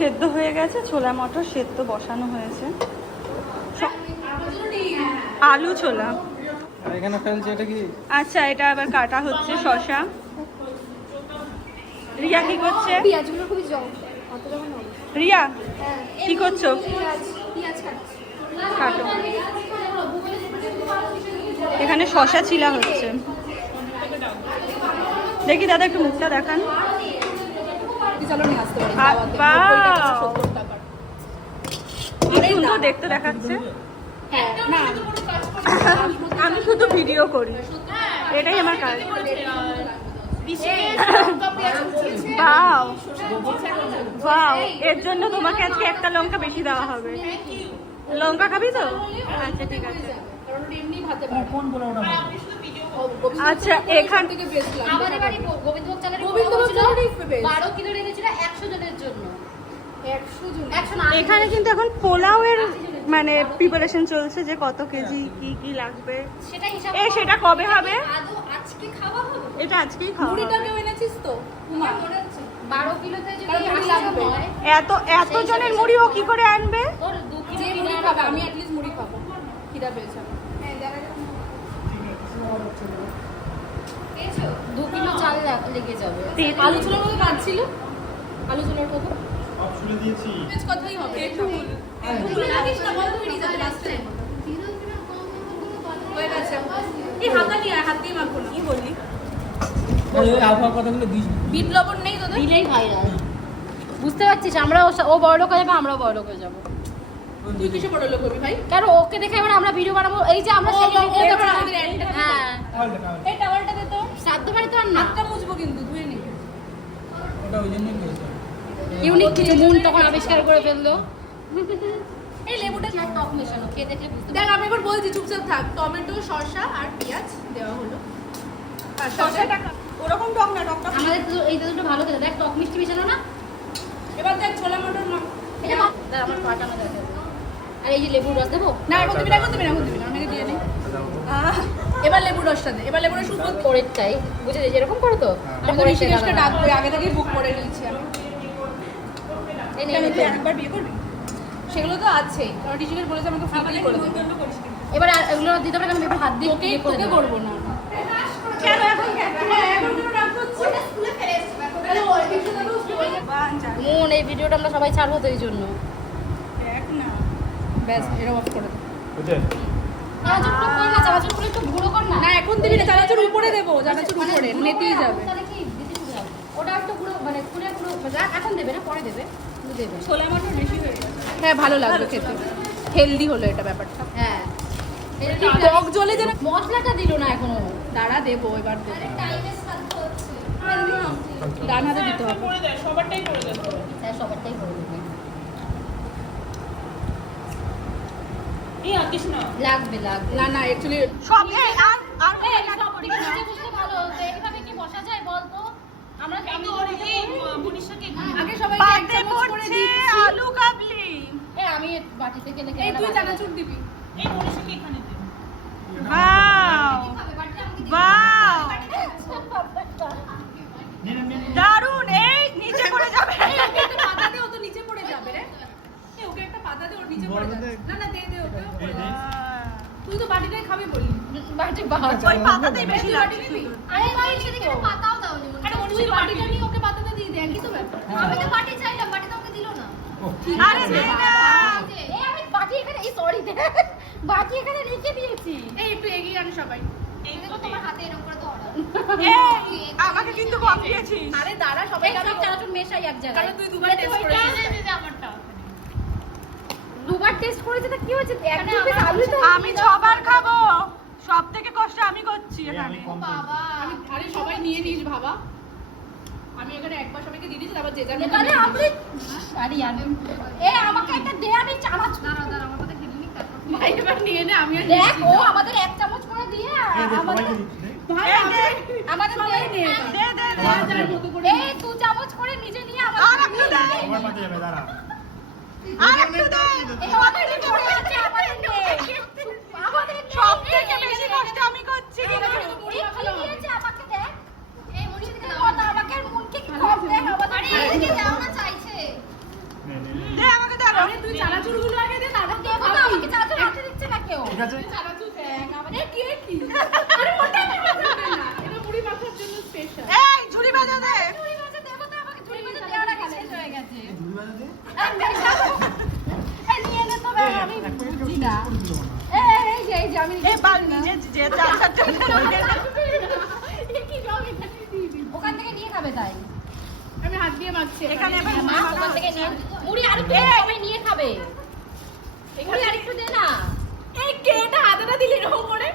সেদ্ধ হয়ে গেছে, ছোলা মটর সেদ্ধ বসানো হয়েছে, আলু ছোলা এখানে ফেলছে এটা কি? আচ্ছা, এটা আবার কাটা হচ্ছে শসা। রিয়া কি করছে? রিয়া কি করছো? কাটো। এখানে শসা ছিলা হচ্ছে। দেখি দাদা একটু মুখটা দেখান। কি সুন্দর দেখতে দেখাচ্ছে। আমি শুধু ভিডিও করি, এটাই আমার কাজ। বাও বাও, এর জন্য তোমাকে আজকে একটা লঙ্কা বেশি দেওয়া হবে। লঙ্কা খাবি তো? আচ্ছা ঠিক আছে। আচ্ছা, এখান থেকে আমাদের বাড়ি গোবিন্দভোগ চালের 12 কিলো রেখেছিল 100 জনের জন্য। 100 জন। এখানে কিন্তু এখন পোলাওয়ের মানে প্রিপারেশন চলছে, যে কত কেজি কি কি লাগবে সেটা হিসাব। সেটা কবে হবে? আজকে খাওয়া হবে। এটা আজকেই খাওয়া হবে। মুড়িটা কেউ এনেছিস তো? মনে হচ্ছে 12 কিলোতে যদি 80 জন হয়, এত জনের মুড়ি ও কি করে আনবে? ওর 2 কিলো মুড়ি খাবে। আমি at least মুড়ি খাবো। খিদা পেয়েছে। হ্যাঁ, দেখা যাক। 2 কিলো চাল লেগে যাবে। আলু ছোলার মতো কাটছিল। আলু ছোলার মতো সব ছুলে দিয়েছি। বেশ কথাই হবে। একটু লাগিস না, বন্ধ হয়ে যাবে লাস্ট টাইম। হয়ে গেছে। এই হাতটা নিয়ে হাত দিয়ে মাখো না। কি বললি? এই আবহাওয়ার কথাগুলো দিস। বিট লবণ নেই তোদের? দিলেই ভাইরাল। বুঝতে পারছিস, আমরা ও বড় লোক হয়ে যাবে, আমরাও বড় লোক হয়ে যাবো। তুই কিসে বড় লোক হবি ভাই? কারণ ওকে দেখে এবার আমরা ভিডিও বানাবো। এই যে আমরা সেই হ্যাঁ, এই টাওয়ালটা দে তো। সাধ্য বাড়ি তো আর না। হাতটা মুছবো কিন্তু ধুয়ে নি। ওটা ওই জন্যই বলছি। ইউনিক কিছু মুন তখন আবিষ্কার করে ফেললো। এই লেবুটা না টক মেশানো, খেয়ে দেখলে বুঝতে পারবে। দেখ আমি এবার বলছি, চুপচাপ থাক। টমেটো, শসা আর পেঁয়াজ দেওয়া হলো। আর শসাটা ওরকম টক না, টকটা আমাদের তো এই দুটো ভালো খেতে। দেখ টক মিষ্টি মেশানো না। এবার দেখ ছোলা মটর এটা দেখ আমার পাটানো দেখে। আর এই যে লেবুর রস দেবো না, এখন দিবি না, এখন দিবি না, এখন দিবি না, আমাকে দিয়ে নে। এবার লেবুর রসটা দে। এবার লেবুর রস শুধু পরেরটাই বুঝে দে, যেরকম করে তো আমি ঋষিকেশকে ডাকবো, আগে থেকেই বুক করে নিয়েছি আমি। এই নে একবার বিয়ে করবি? সেগুলো তো আছেই, কারণ ঋষিকেশ বলেছে আমাকে ফ্রি করে দেবে। এবার এগুলো দিতে পারে, আমি এবার হাত দিয়ে ওকে করে করবো না। কেন এখন এখন কেন ডাকতে হচ্ছে? ওটা স্কুলে ফেলে এসেছে এখন। আরে ওই কিছু না মন, এই ভিডিওটা আমরা সবাই ছাড়বো তো এই জন্য। দেখ না ব্যাস, এরা অফ করে দে। বুঝে চানাচুরটা কর না, চানাচুরগুলো একটু গুঁড়ো কর না। না এখন দিবি না, চানাচুর উপরে দেবো, চানাচুর উপরে নেতেই যাবে। তাহলে কি দিতে শুরু হবে? ওটা একটু গুঁড়ো মানে পুরো গুঁড়ো এখন দেবে না, পরে দেবে। দেবে ছোলা মটর বেশি হয়ে গেছে। হ্যাঁ, ভালো লাগবে খেতে, হেলদি হলো এটা ব্যাপারটা। হ্যাঁ, এটা ঠিক টক জলে যেন মশলাটা দিল না এখনো। দাঁড়া দেবো এবার দেবো। আরে টাইমে সাধ্য হচ্ছে। ডান হাতে দিতে হবে। করে দে, সবারটাই করে দে। হ্যাঁ, সবারটাই করে দেবে। এই আকিস না লাগবে লাগবে না না অ্যাকচুয়ালি সব আর সব বুঝতে বুঝতে ভালো হতো। এইভাবে কি বসা যায় বলতো? আমরা আমি মনীষাকে আগে সবাই এক চামচ করে দিই আলু কাবলি। আমি বাটি থেকে লেখে এই তুই চানাচুর দিবি, এই মনীষাকে এখানে দে। ওয়াও ওয়াও, দারুন। এই নিচে পড়ে যাবে, একটা পাতা দে, ও তো নিচে পড়ে যাবে রে। এই ওকে একটা পাতা দে, ওর নিচে পড়ে যাবে। না না দে দে ওকে। তুই তো বাটিটাই খাবি বলি। বাটি ওই পাতাতেই বেশি লাগে। আরে ভাই সেদিকে একটা পাতাও দাও নি। আরে তুই বাটিটা নিয়ে ওকে পাতাতে দিয়ে দে, কি তো ব্যাপার? আমি তো বাটি চাইলাম, বাটি তো ওকে দিল না। আরে দে না, এই আমি বাটি এখানে, এই সরি দে, বাটি এখানে রেখে দিয়েছি। এই একটু এগিয়ে আন সবাই। দেখো তোমার হাতে এরকম করে তো অর্ডার। এই আমাকে কিন্তু কম দিয়েছিস। আরে দাঁড়া, সবাই সব চানাচুর মেশাই এক জায়গায়। কারণ তুই দুবার টেস্ট করেছিস। আমারটা দুবার টেস্ট করেছে তো কি হয়েছে? এক দু পিস আলু তো আমি 6 বার খাবো, সব থেকে কষ্ট আমি করছি এখানে। বাবা আমি আরে সবাই নিয়ে নিস বাবা। আমি এখানে একবার সবাইকে দিয়ে দিয়েছি, তারপর যে যার এখানে আপনি আরে জানেন আমাকে একটা দে, আমি চানাচুর দাঁড়া আমার কথা খেলি নি। ভাই এবার নিয়ে নে, আমি আর দেখ ও আমাদের এক চামচ করে দিয়ে আমাদের ভাই আমাদের দে দে দে। যার মতো করে এই 2 চামচ করে নিজে নিয়ে আর একটু দে, আমার পাতে যাবে দাঁড়া। আর একটু দে। এই আমাদের নিচে পড়ে আছে, আমাদের আমাদের সব থেকে বেশি কষ্ট আমি করছি। এই কি দিয়েছে আমাকে দেখ। এই মুড়ি থেকে দাও না আমাকে, মুনকে কি কম দেখ আমাদের। আরে এদিকে দাও না চাইছে। আরে তুই চানাচুরগুলো আগে দে, তারপর দেবো তো, আমাকে চানাচুর রাখতে দিচ্ছে না কেউ। ঠিক আছে চানাচুর দেখ, আমাদের কি কি? আরে ওটা কি বাঁচাবে না, এটা মুড়ি মাখার জন্য স্পেশাল। এই ঝুড়ি বাজা দে। ঝুড়ি ভাজা দেবো তো, আমাকে ঝুড়ি ভাজা দেওয়ার আগে শেষ হয়ে গেছে। ঝুড়ি বাজা দে এই নিয়ে নে তো, আমি বুঝছি না। এই যে আমি এবার নিজে যে চার চারটে ওখান থেকে নিয়ে খাবে তাই। আমি হাত দিয়ে মাখছি এখানে আবার মা ওখান থেকে নিয়ে মুড়ি আরেকটু সবাই নিয়ে খাবে। মুড়ি আরেকটু দে না। এই কেটা হাতেটা দিলি এরকম করে